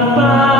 Bye.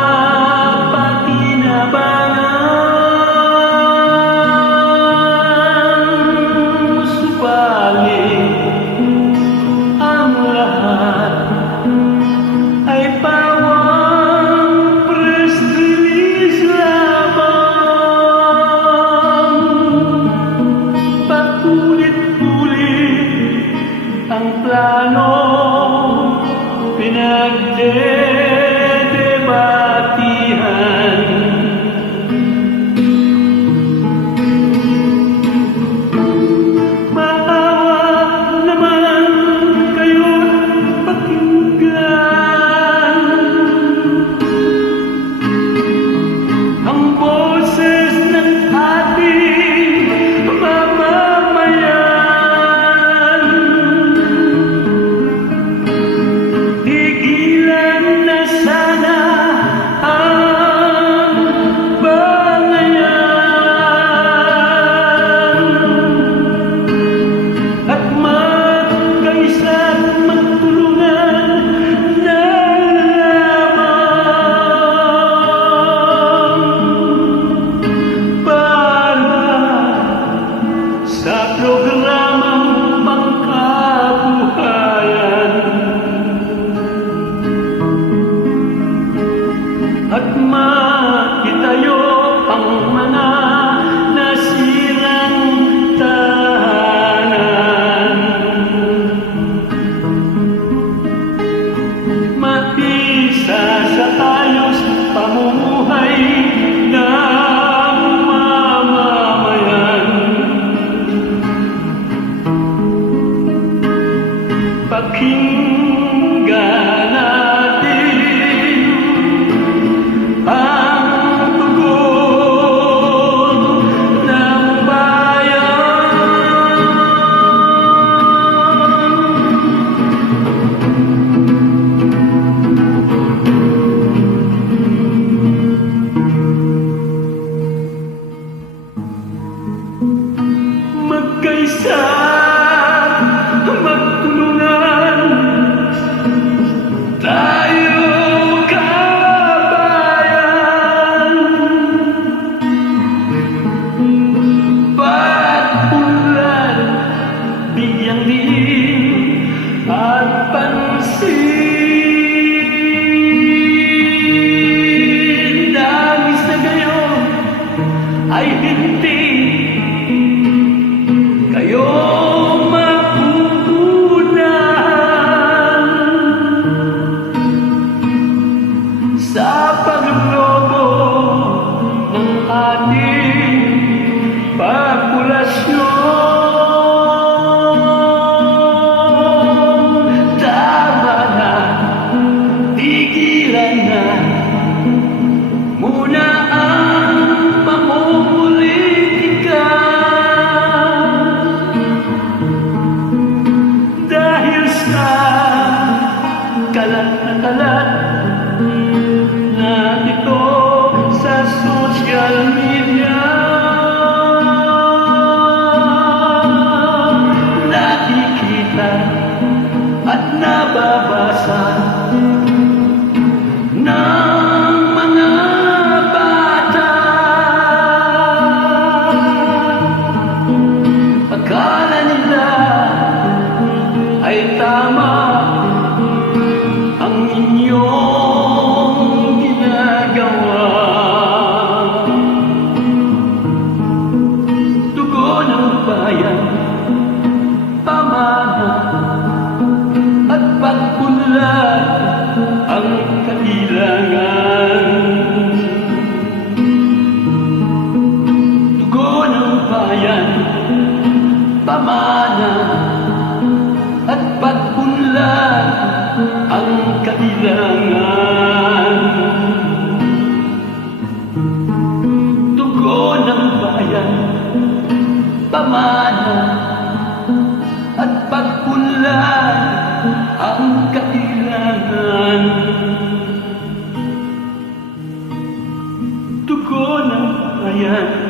at makitayo ang mga nasirang tahanan. Mapisa sa ayos pamumuhay ng mamamayan. Pakinggan Yo! and the learn kailangan. Dugo ng bayan, pamana at pagpulan ang kailangan. Dugo ng bayan